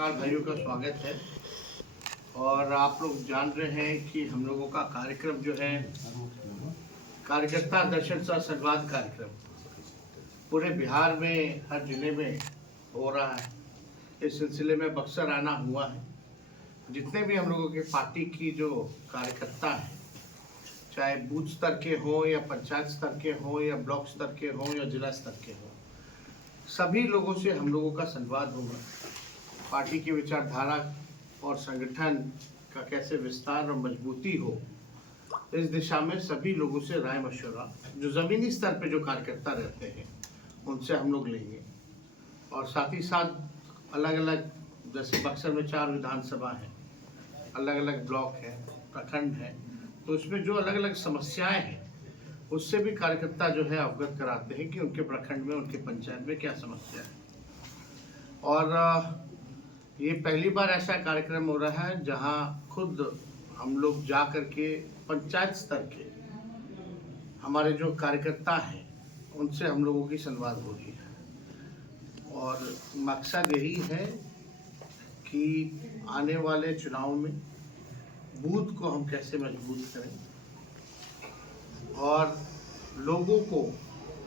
नमस्कार भाइयों का स्वागत है। और आप लोग जान रहे हैं कि हम लोगों का कार्यक्रम जो है कार्यकर्ता दर्शन सा संवाद कार्यक्रम पूरे बिहार में हर जिले में हो रहा है। इस सिलसिले में बक्सर आना हुआ है। जितने भी हम लोगों के पार्टी की जो कार्यकर्ता हैं, चाहे बूथ स्तर के हों या पंचायत स्तर के हों या ब्लॉक स्तर के हों या जिला स्तर के हों, सभी लोगों से हम लोगों का संवाद होगा। पार्टी की विचारधारा और संगठन का कैसे विस्तार और मजबूती हो, इस दिशा में सभी लोगों से राय मशवरा जो ज़मीनी स्तर पे जो कार्यकर्ता रहते हैं उनसे हम लोग लेंगे। और साथ ही साथ अलग अलग, जैसे बक्सर में 4 विधानसभा हैं, अलग अलग ब्लॉक हैं, प्रखंड हैं, तो उसमें जो अलग अलग समस्याएं हैं उससे भी कार्यकर्ता जो है अवगत कराते हैं कि उनके प्रखंड में, उनके पंचायत में क्या समस्या है। और ये पहली बार ऐसा कार्यक्रम हो रहा है जहां खुद हम लोग जा कर के पंचायत स्तर के हमारे जो कार्यकर्ता हैं उनसे हम लोगों की संवाद हो रही है। और मकसद यही है कि आने वाले चुनाव में बूथ को हम कैसे मजबूत करें और लोगों को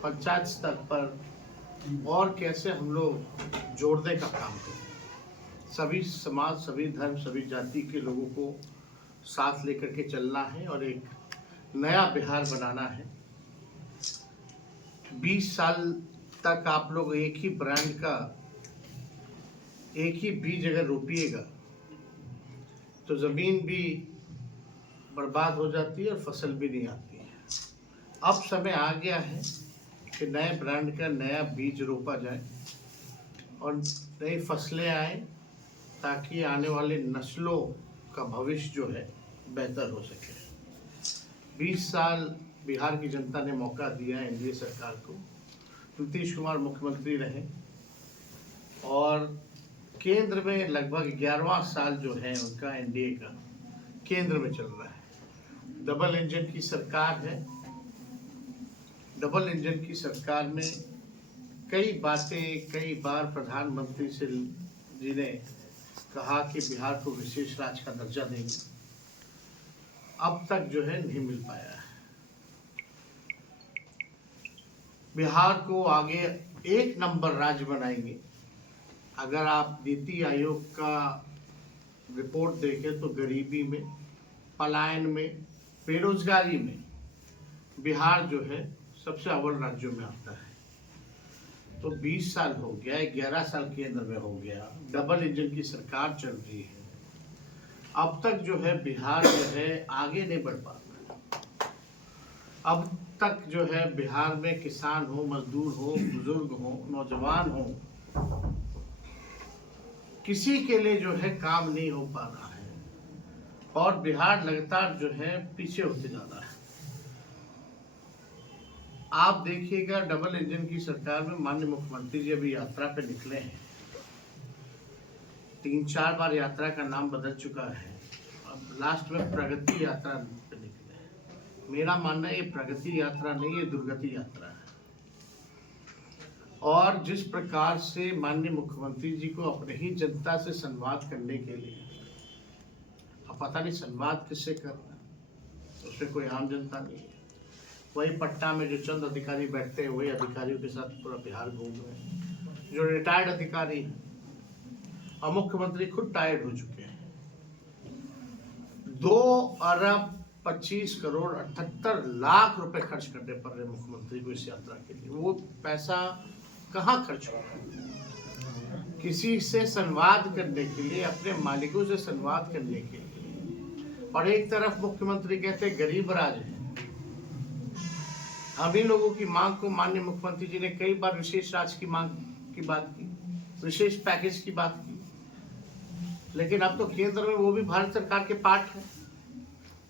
पंचायत स्तर पर और कैसे हम लोग जोड़ने का काम करें। सभी समाज, सभी धर्म, सभी जाति के लोगों को साथ लेकर के चलना है और एक नया बिहार बनाना है। 20 साल तक आप लोग एक ही ब्रांड का एक ही बीज अगर रोपिएगा तो ज़मीन भी बर्बाद हो जाती है और फसल भी नहीं आती है। अब समय आ गया है कि नए ब्रांड का नया बीज रोपा जाए और नई फसलें आए ताकि आने वाले नस्लों का भविष्य जो है बेहतर हो सके। 20 साल बिहार की जनता ने मौका दिया है एनडीए सरकार को। नीतीश कुमार मुख्यमंत्री रहे और केंद्र में लगभग 11वां साल जो है उनका एनडीए का केंद्र में चल रहा है। डबल इंजन की सरकार है। डबल इंजन की सरकार में कई बातें, कई बार प्रधानमंत्री से जी ने कहा कि बिहार को विशेष राज्य का दर्जा देंगे, अब तक जो है नहीं मिल पाया है। बिहार को आगे 1 नंबर राज्य बनाएंगे। अगर आप नीति आयोग का रिपोर्ट देखें तो गरीबी में, पलायन में, बेरोजगारी में बिहार जो है सबसे अव्वल राज्यों में आता है। तो 20 साल हो गया, 11 साल केंद्र में हो गया, डबल इंजन की सरकार चल रही है, अब तक जो है बिहार जो है आगे नहीं बढ़ पा रहा। अब तक जो है बिहार में किसान हो, मजदूर हो, बुजुर्ग हो, नौजवान हो, किसी के लिए जो है काम नहीं हो पा रहा है और बिहार लगातार जो है पीछे होते जा रहा है। आप देखिएगा, डबल इंजन की सरकार में माननीय मुख्यमंत्री जी अभी यात्रा पे निकले हैं। 3-4 बार यात्रा का नाम बदल चुका है। अब लास्ट में प्रगति यात्रा पे निकले हैं। मेरा मानना है ये प्रगति यात्रा नहीं, ये दुर्गति यात्रा है। और जिस प्रकार से माननीय मुख्यमंत्री जी को अपने ही जनता से संवाद करने के लिए, अब पता नहीं संवाद किससे करना, उसमें कोई आम जनता नहीं है। वही पटना में जो चंद अधिकारी बैठते हैं वही अधिकारियों के साथ पूरा बिहार घूम रहे हैं, जो रिटायर्ड अधिकारी हैं। और मुख्यमंत्री खुद टायर्ड हो चुके हैं। 2 अरब 25 करोड़ 78 लाख रुपए खर्च करने पड़ रहे मुख्यमंत्री को इस यात्रा के लिए। वो पैसा कहाँ खर्च हो रहा है? किसी से संवाद करने के लिए, अपने मालिकों से संवाद करने के लिए। और एक तरफ मुख्यमंत्री कहते गरीब राज है। हम ही लोगों की मांग को माननीय मुख्यमंत्री जी ने कई बार विशेष राज्य की मांग की बात की, विशेष पैकेज की बात की, लेकिन अब तो केंद्र में वो भी भारत सरकार के पार्ट है।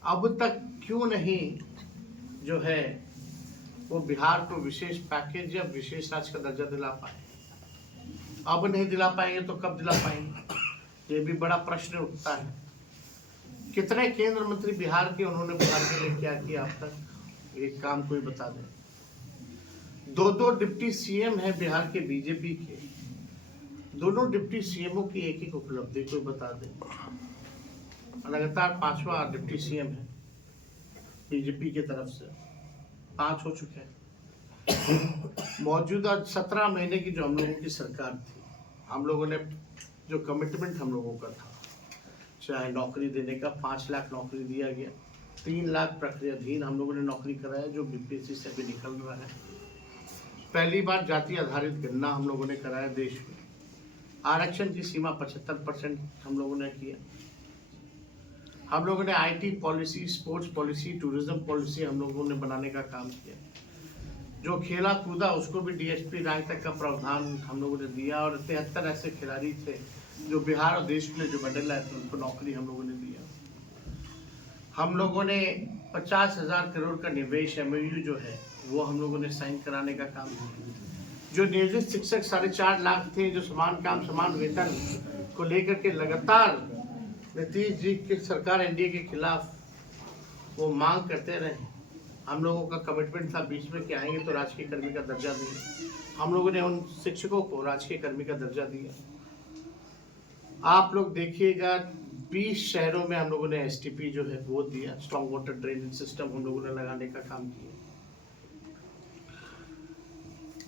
अब तक क्यों नहीं जो है वो बिहार को विशेष पैकेज या विशेष राज्य का दर्जा दिला पाए? अब नहीं दिला पाएंगे तो कब दिला पाएंगे? ये भी बड़ा प्रश्न उठता है। कितने केंद्र मंत्री बिहार के, उन्होंने बिहार के लिए क्या किया अब तक? एक काम कोई बता दे। 2 डिप्टी सीएम है बिहार के बीजेपी के, दोनों डिप्टी सीएमओ की एक एक उपलब्धि कोई बता दे। लगातार 5वां डिप्टी सीएम है बीजेपी की तरफ से, 5 हो चुके हैं। मौजूदा 17 महीने की जो हम लोगों की सरकार थी, हम लोगों ने जो कमिटमेंट हम लोगों का था, चाहे नौकरी देने का 5 लाख नौकरी दिया गया, 3 लाख प्रक्रियाधीन हम लोगों ने नौकरी कराया जो बीपीएससी से भी निकल रहा है। पहली बार जाति आधारित गणना हम लोगों ने कराया देश में। आरक्षण की सीमा 75% हम लोगों ने किया। हम लोगों ने IT policy, sports policy, tourism policy हम लोगों ने बनाने का काम किया। जो खेला कूदा उसको भी डीएसपी रैंक तक का प्रावधान हम लोगों ने दिया और 73 ऐसे खिलाड़ी थे जो बिहार और देश में जो मेडल लाए थे उनको नौकरी हम लोगों ने दिया। हम लोगों ने 50,000 करोड़ का निवेश एमओयू जो है वो हम लोगों ने साइन कराने का काम किया। जो नियोजित शिक्षक 4.5 लाख थे, जो समान काम समान वेतन को लेकर के लगातार नीतीश जी की सरकार एनडीए के खिलाफ वो मांग करते रहे। हम लोगों का कमिटमेंट था बीच में कि आएंगे तो राजकीय कर्मी का दर्जा देंगे। हम लोगों ने उन शिक्षकों को राजकीय कर्मी का दर्जा दिया। आप लोग देखिएगा 20 शहरों में हम लोगों ने एसटीपी जो है वो दिया, स्ट्रॉन्ग वाटर ड्रेनेज सिस्टम हम लोगों ने लगाने का काम किया।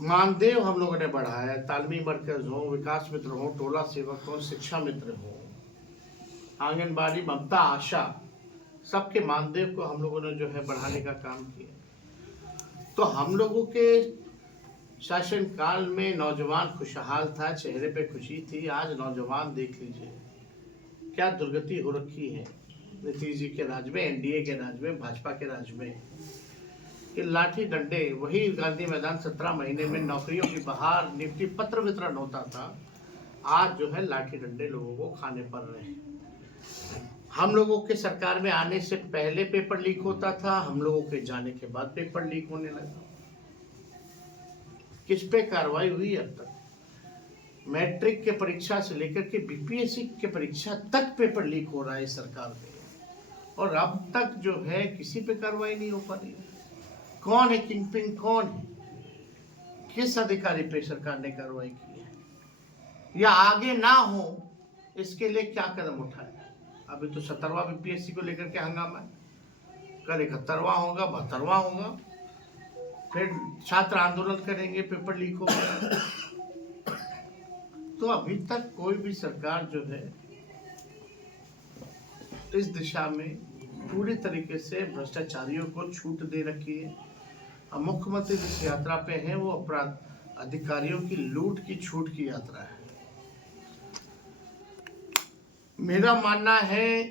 मानदेय हम लोगों ने बढ़ाया, तालमी मरकज हो, विकास मित्र हो, टोला सेवक हो, शिक्षा मित्र हो, आंगनबाड़ी, ममता, आशा, सबके मानदेय को हम लोगों ने जो है बढ़ाने का काम किया। तो हम लोगों के शासन काल में नौजवान खुशहाल था, चेहरे पे खुशी थी। आज नौजवान देख लीजिए क्या दुर्गति हो रखी है नीतीश जी के राज में, एनडीए के राज में, भाजपा के राज में। ये लाठी डंडे, वही गांधी मैदान 17 महीने में नौकरियों की बहार, नियुक्ति पत्र वितरण होता था, आज जो है लाठी डंडे लोगों को खाने पड़ रहे हैं। हम लोगों के सरकार में आने से पहले पेपर लीक होता था, हम लोगों के जाने के बाद पेपर लीक होने लगा। किस पे कार्रवाई हुई अब तक? मैट्रिक के परीक्षा से लेकर के बीपीएससी के परीक्षा तक पेपर लीक हो रहा है सरकार में, और अब तक जो है किसी पे कार्रवाई नहीं हो पा रही। कौन है किंगपिन, कौन है, किस अधिकारी पे सरकार ने कार्रवाई की है, या आगे ना हो इसके लिए क्या कदम उठाए? अभी तो 17वां बीपीएससी को लेकर के हंगामा है, कल 71वां होगा, 72वां होगा, फिर छात्र आंदोलन करेंगे, पेपर लीक होगा। तो अभी तक कोई भी सरकार जो है इस दिशा में पूरी तरीके से भ्रष्टाचारियों को छूट दे रखी है। अब मुख्यमंत्री जिस यात्रा पे हैं वो अपराध अधिकारियों की लूट की छूट की यात्रा है। मेरा मानना है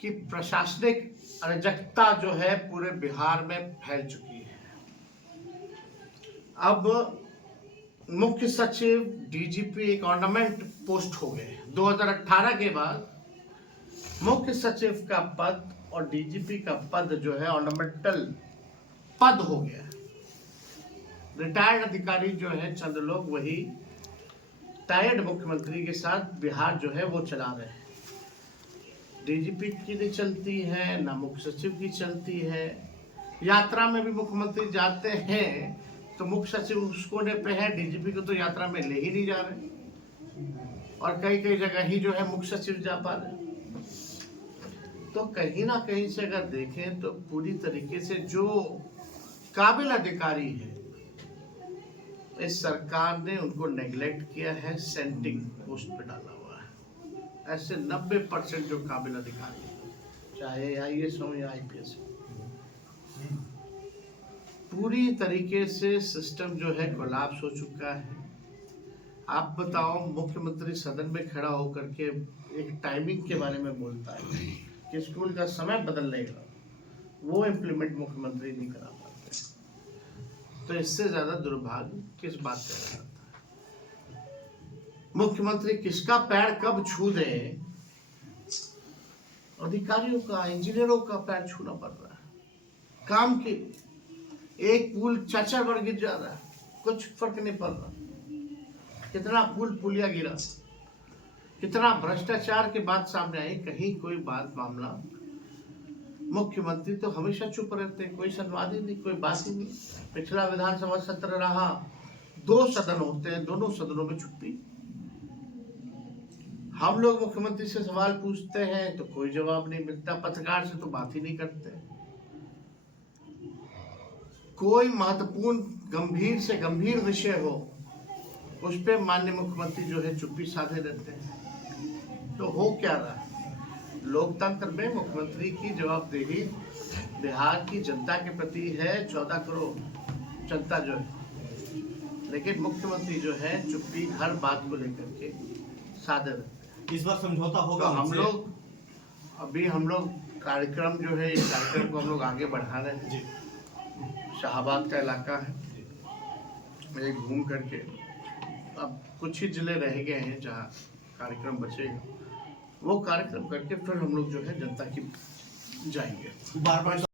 कि प्रशासनिक अराजकता जो है पूरे बिहार में फैल चुकी है। अब मुख्य सचिव, डीजीपी एक ऑर्नामेंट पोस्ट हो गए। 2018 के बाद मुख्य सचिव का पद और डीजीपी का पद जो है ऑर्नामेंटल पद हो गया। रिटायर्ड अधिकारी जो है चंद लोग वही टायर्ड मुख्यमंत्री के साथ बिहार जो है वो चला रहे हैं। डीजीपी की नहीं चलती है, ना मुख्य सचिव की चलती है। यात्रा में भी मुख्यमंत्री जाते हैं तो मुख्य सचिव उस कोने पे है, डीजीपी को तो यात्रा में ले ही नहीं जा रहे, और कई कई जगह ही जो है मुख्य सचिव जा पा रहे। तो कहीं ना कहीं से अगर देखें तो पूरी तरीके से जो काबिल अधिकारी है इस सरकार ने उनको नेग्लेक्ट किया है, सेंटिंग पोस्ट पे डाला हुआ है। ऐसे 90% जो काबिल अधिकारी है, चाहे आईएएस हो या आईपीएस हो, पूरी तरीके से सिस्टम जो है कोलैप्स हो चुका है। आप बताओ, मुख्यमंत्री सदन में खड़ा होकर के एक टाइमिंग के बारे में बोलता है कि स्कूल का समय बदलने का, वो इम्प्लीमेंट मुख्यमंत्री नहीं करा पाते। तो इससे ज्यादा दुर्भाग्य किस बात का रहता है? मुख्यमंत्री किसका पैर कब छू दे, अधिकारियों का, इंजीनियरों का पैर छूना पड़ रहा है काम के। एक पुल 4 बार गिर जा रहा है, कुछ फर्क नहीं पड़ रहा। कितना पुलिया गिरा, कितना भ्रष्टाचार के बाद सामने आई, कहीं कोई बात मामला। मुख्यमंत्री तो हमेशा चुप रहते, कोई संवाद ही नहीं, कोई बात ही नहीं। पिछला विधानसभा सत्र रहा, 2 सदन होते हैं, दोनों सदनों में चुप्पी। हम लोग मुख्यमंत्री से सवाल पूछते हैं तो कोई जवाब नहीं मिलता, पत्रकार से तो बात ही नहीं करते। कोई महत्वपूर्ण गंभीर से गंभीर विषय हो उस पे माननीय मुख्यमंत्री जो है चुप्पी साधे रहते हैं। तो हो क्या रहा है, लोकतंत्र में मुख्यमंत्री की जवाबदेही बिहार की जनता के प्रति है, 14 करोड़ जनता जो है, लेकिन मुख्यमंत्री जो है चुप्पी हर बात को लेकर के साधे रहते हैं। इस बार समझौता होगा? तो हम लोग कार्यक्रम जो है, इस कार्यक्रम को हम लोग आगे बढ़ा रहे हैं। शाहबाद का इलाका है, मैं घूम करके अब कुछ ही जिले रह गए हैं जहाँ कार्यक्रम बचेगा, वो कार्यक्रम करके फिर हम लोग जो है जनता की जाएंगे। बार बार